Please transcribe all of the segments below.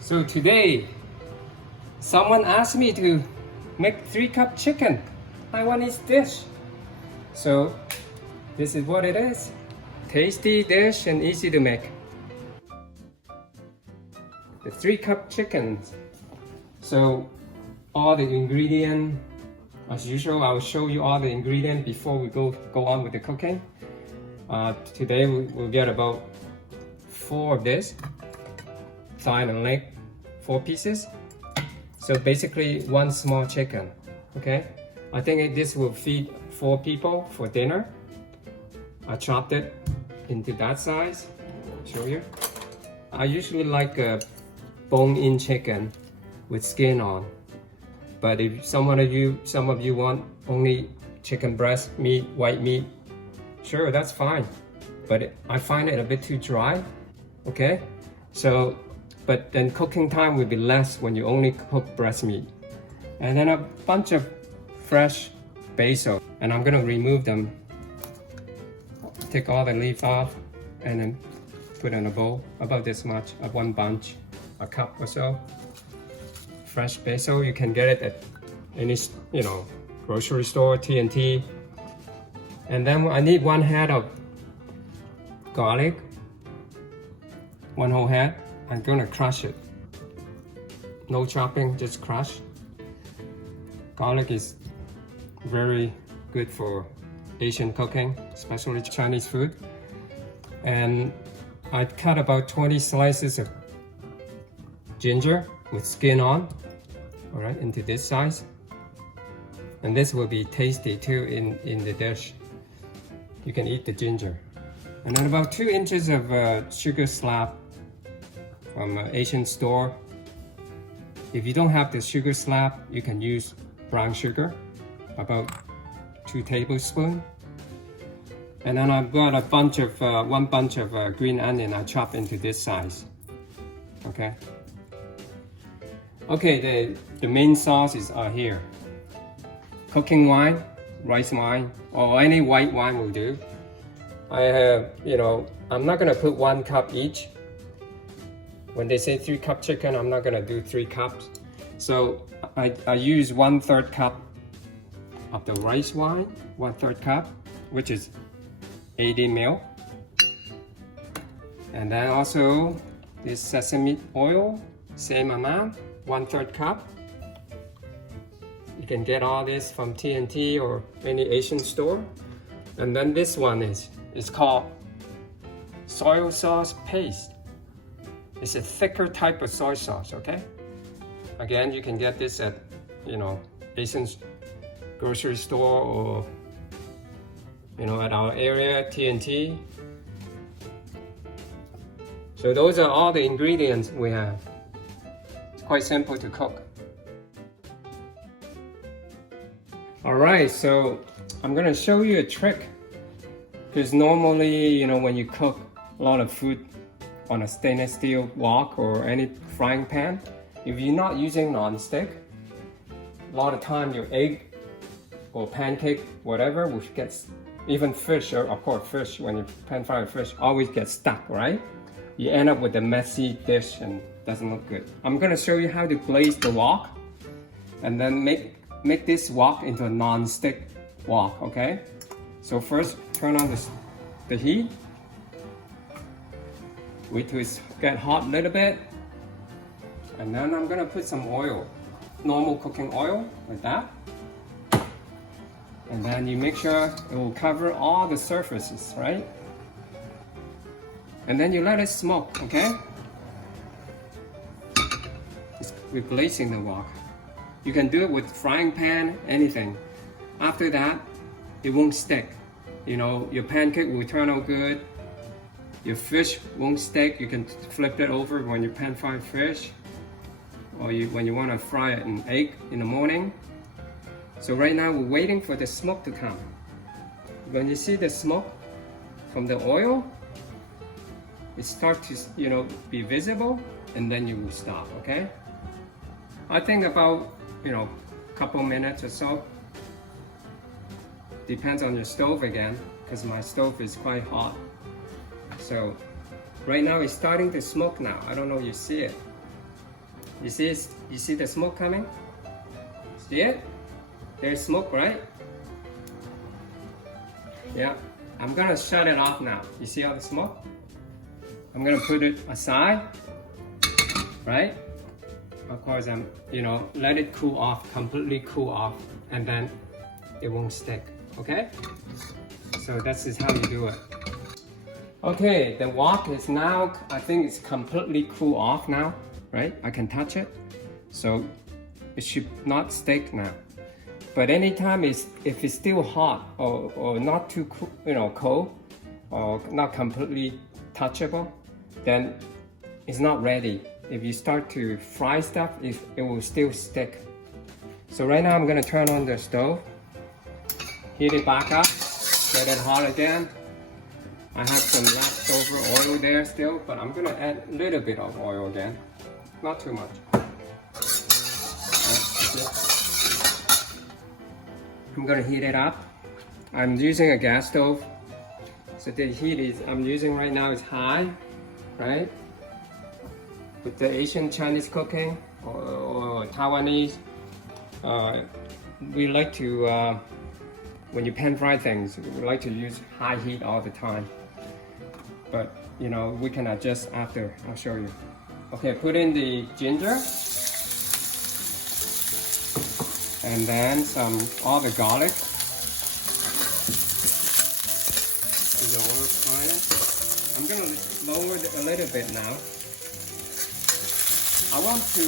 So today, someone asked me to make 3-cup chicken Taiwanese dish. So this is what it is. Tasty dish and easy to make. The 3-cup chicken. So all the ingredient, as usual, I'll show you all the ingredient before we go on with the cooking. Today we'll get about 4 of this, thigh and leg, 4 pieces. So basically 1 small chicken, okay? I think this will feed 4 people for dinner. I chopped it into that size, show you. I usually like a bone-in chicken with skin on. But if some of you want only chicken breast meat, white meat, sure, that's fine. But I find it a bit too dry, okay? So, but then cooking time will be less when you only cook breast meat. And then a bunch of fresh basil, and I'm gonna remove them. Take all the leaves off, and then put in a bowl, about this much, of 1 bunch, a cup or so. Fresh basil, you can get it at any, grocery store, T&T. And then I need 1 head of garlic, 1 whole head. I'm gonna crush it. No chopping, just crush. Garlic is very good for Asian cooking, especially Chinese food. And I cut about 20 slices of ginger with skin on, all right, into this size. And this will be tasty too in the dish. You can eat the ginger. And then about 2 inches of sugar slab from an Asian store. If you don't have the sugar slab, you can use brown sugar, about 2 tablespoons. And then I've got a bunch of 1 bunch of green onion I chopped into this size. Okay. Okay, the main sauces are here. Cooking wine, rice wine, or any white wine will do. I have, I'm not gonna put 1 cup each. When they say 3-cup chicken, I'm not gonna do 3 cups. So I use 1/3 cup of the rice wine, 1/3 cup, which is 80 ml. And then also this sesame oil, same amount, 1/3 cup. You can get all this from T&T or any Asian store. And then this one is called soy sauce paste. It's a thicker type of soy sauce, okay? Again, you can get this at, Asian grocery store or, at our area, T&T. So those are all the ingredients we have. It's quite simple to cook. All right, so I'm gonna show you a trick. Because normally, when you cook a lot of food on a stainless steel wok or any frying pan, if you're not using non-stick, a lot of time your egg or pancake, whatever, which gets, even fish, or of course fish, when you pan fry fish, always gets stuck, right? You end up with a messy dish and doesn't look good. I'm gonna show you how to glaze the wok and then make this wok into a non-stick wok, okay? So first, turn on the heat. Wait till it get hot a little bit. And then I'm gonna put some oil, normal cooking oil, like that. And then you make sure it will cover all the surfaces, right? And then you let it smoke, okay? It's replacing the wok. You can do it with frying pan, anything. After that, it won't stick. Your pancake will turn out good. Your fish won't stick. You can flip it over when you pan fry fish, or when you want to fry an egg in the morning. So right now we're waiting for the smoke to come. When you see the smoke from the oil, it starts to be visible, and then you will stop. Okay. I think about a couple minutes or so. Depends on your stove again, because my stove is quite hot. So right now it's starting to smoke now. I don't know if you see it. You see the smoke coming? See it? There's smoke, right? Yeah. I'm gonna shut it off now. You see all the smoke? I'm gonna put it aside, right? Of course, let it cool off, completely cool off, and then it won't stick, okay? So this is how you do it. Okay, the wok is now, I think it's completely cool off now, right? I can touch it. So it should not stick now. But anytime if it's still hot or not too cool, cold or not completely touchable, then it's not ready. If you start to fry stuff, it will still stick. So right now I'm gonna turn on the stove, heat it back up, get it hot again. I have some leftover oil there still, but I'm gonna add a little bit of oil again, not too much. I'm gonna heat it up. I'm using a gas stove, so the heat I'm using right now is high, right? With the Asian Chinese cooking or Taiwanese, we like to, when you pan fry things, we like to use high heat all the time. But we can adjust after. I'll show you. Okay, put in the ginger, and then all the garlic. The oil fire. I'm gonna lower it a little bit now. I want to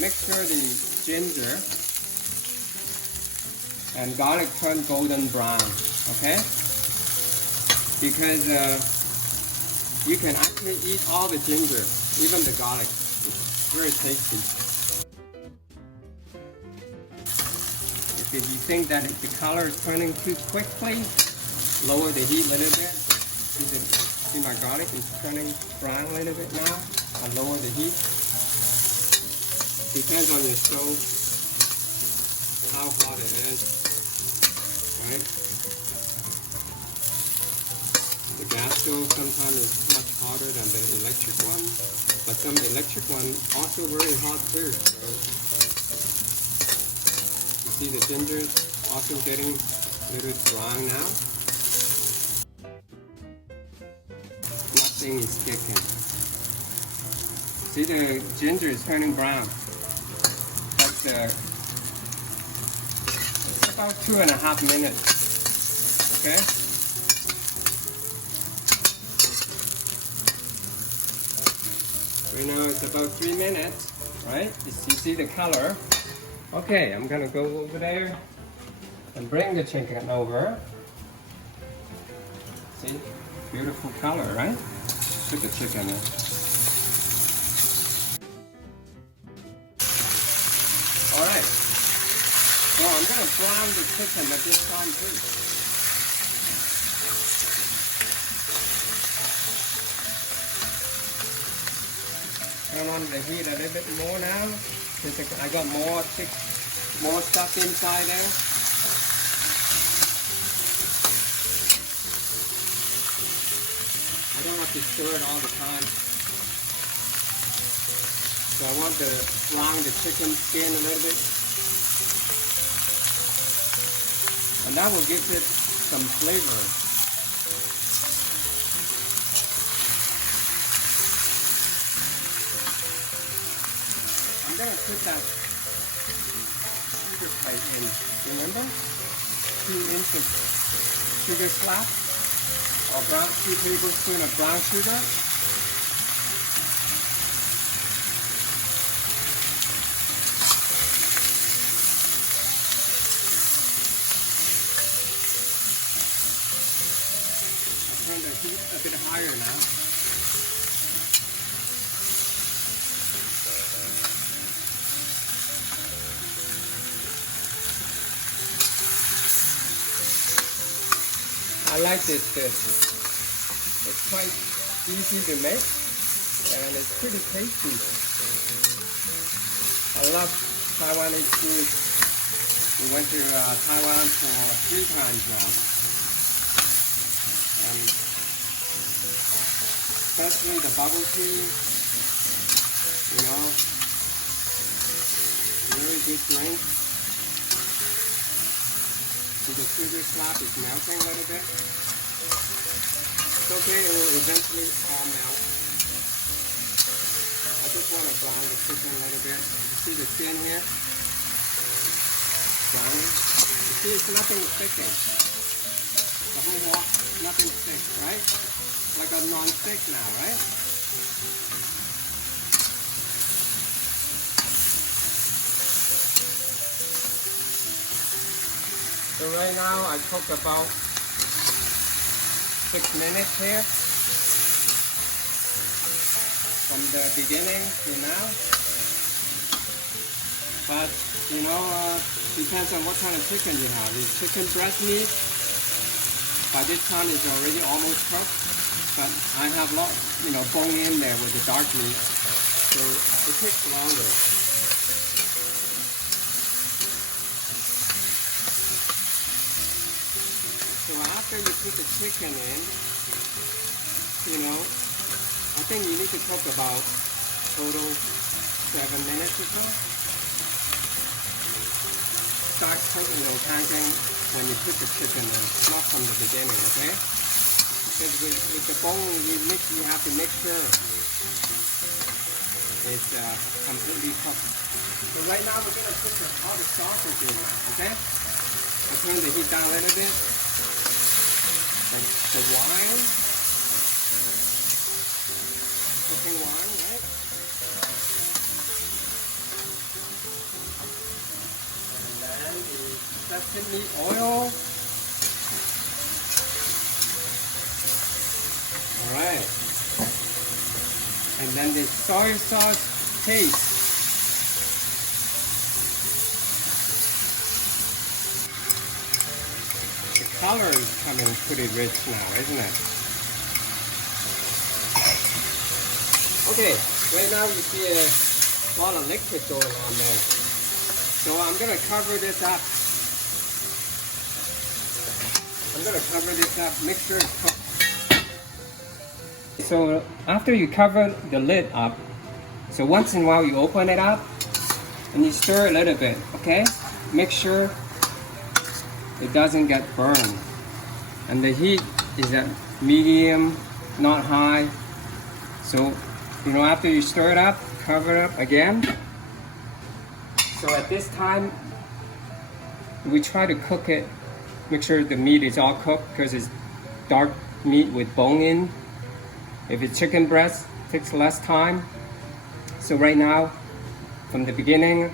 make sure the ginger and garlic turn golden brown, okay? Because you can actually eat all the ginger, even the garlic. It's very tasty. If you think that the color is turning too quickly, lower the heat a little bit. See my garlic is turning brown a little bit now. I'll lower the heat. Depends on your stove, how hot it is, right? The gas stove sometimes is much hotter than the electric one, but some electric one also very hot too. So you see the ginger also getting a little brown now. Nothing is sticking. See, the ginger is turning brown. That's about 2.5 minutes. Okay. Right now it's about 3 minutes, right? You see the color. Okay, I'm gonna go over there and bring the chicken over. See, beautiful color, right? Put the chicken in. All right. So I'm gonna brown the chicken at this time too. Turn on the heat a little bit more now, because I got more stuff inside there. I don't have to stir it all the time. So I want to brown the chicken skin a little bit. And that will give it some flavor. I'm gonna put that sugar plate in, remember? 2 inches sugar slab, or 2 tablespoons of brown sugar. I'll turn the heat a bit higher now. I like this dish. It's quite easy to make and it's pretty tasty. I love Taiwanese food. We went to Taiwan for 3 times now. And especially the bubble tea You know, really good drink. So the sugar slab is melting a little bit. It's okay, it will eventually all melt. I just want to brown the chicken a little bit. You see the skin here? Browning. You see, it's nothing sticking. The whole wok, nothing sticks, right? Like a non-stick now, right? So right now I cooked about 6 minutes here. From the beginning to now. But you know, depends on what kind of chicken you have. If chicken breast meat, by this time it's already almost cooked. But I have lot, you know, bone in there with the dark meat, so it takes longer. So after you put the chicken in, you know, I think you need to cook about total 7 minutes or so. Start cooking and counting when you put the chicken in, not from the beginning, okay? Because with the bone, you have to make sure it's completely cooked. So right now we're going to put all the sauces in, okay? I'll turn the heat down a little bit. And the wine, cooking wine, right? And then the sesame oil. Alright. And then the soy sauce paste. The color is coming pretty rich now, isn't it? Okay, right now you see a lot of liquid going on there. So I'm going to cover this up. Make sure it's cooked. So after you cover the lid up, so once in a while you open it up and you stir a little bit, okay? Make sure it doesn't get burned. And the heat is at medium, not high. So, you know, after you stir it up, cover it up again. So at this time, we try to cook it, make sure the meat is all cooked because it's dark meat with bone in. If it's chicken breast, it takes less time. So right now, from the beginning,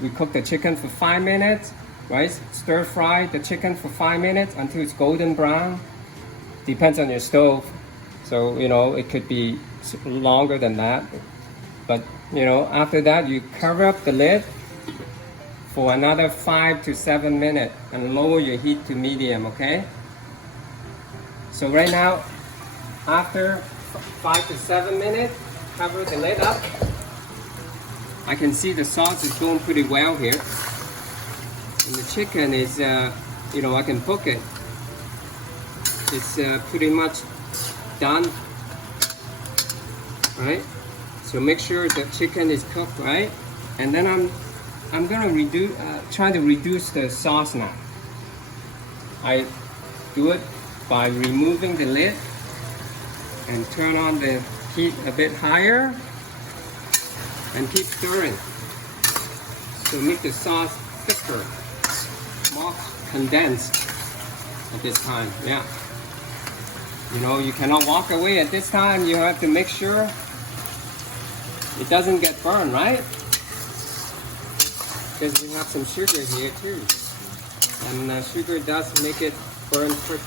we cook the chicken for 5 minutes, right? Stir fry the chicken for 5 minutes until it's golden brown. Depends on your stove. So, you know, it could be longer than that. But, you know, after that, you cover up the lid for another 5 to 7 minutes and lower your heat to medium, okay? So right now, after 5 to 7 minutes, cover the lid up. I can see the sauce is going pretty well here. And the chicken is, you know, I can cook it. It's pretty much done, right? So make sure the chicken is cooked, right? And then I'm gonna try to reduce the sauce now. I do it by removing the lid and turn on the heat a bit higher and keep stirring. So make the sauce thicker, more condensed at this time, yeah. You know, you cannot walk away at this time. You have to make sure it doesn't get burned, right? Because we have some sugar here too. And sugar does make it burn quick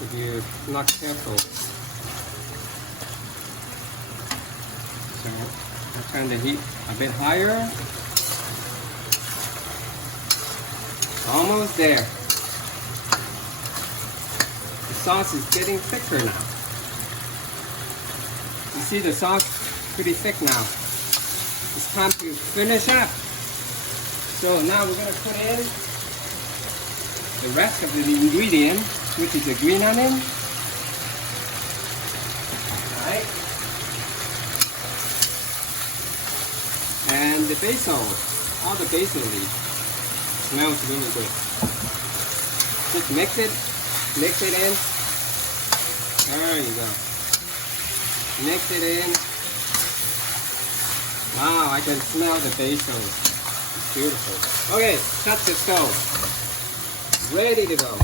if you're not careful. So I'll turn the heat a bit higher. Almost there. The sauce is getting thicker now. You see the sauce pretty thick now. It's time to finish up. So now we're going to put in the rest of the ingredient, which is the green onion. Alright. the basil, all the basil leaves. Smells really good. Just mix it in. There you go. Mix it in. Wow, I can smell the basil. It's beautiful. Okay, touch the stove. Ready to go.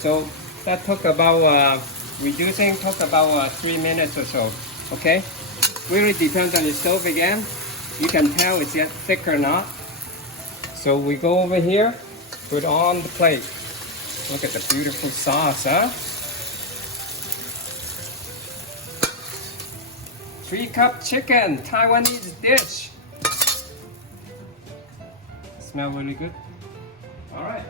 So that took about, reducing took about 3 minutes or so. Okay? Really depends on the stove again. You can tell it's yet thick or not. So we go over here, put on the plate. Look at the beautiful sauce, huh? 3-cup chicken, Taiwanese dish. Smell really good. All right.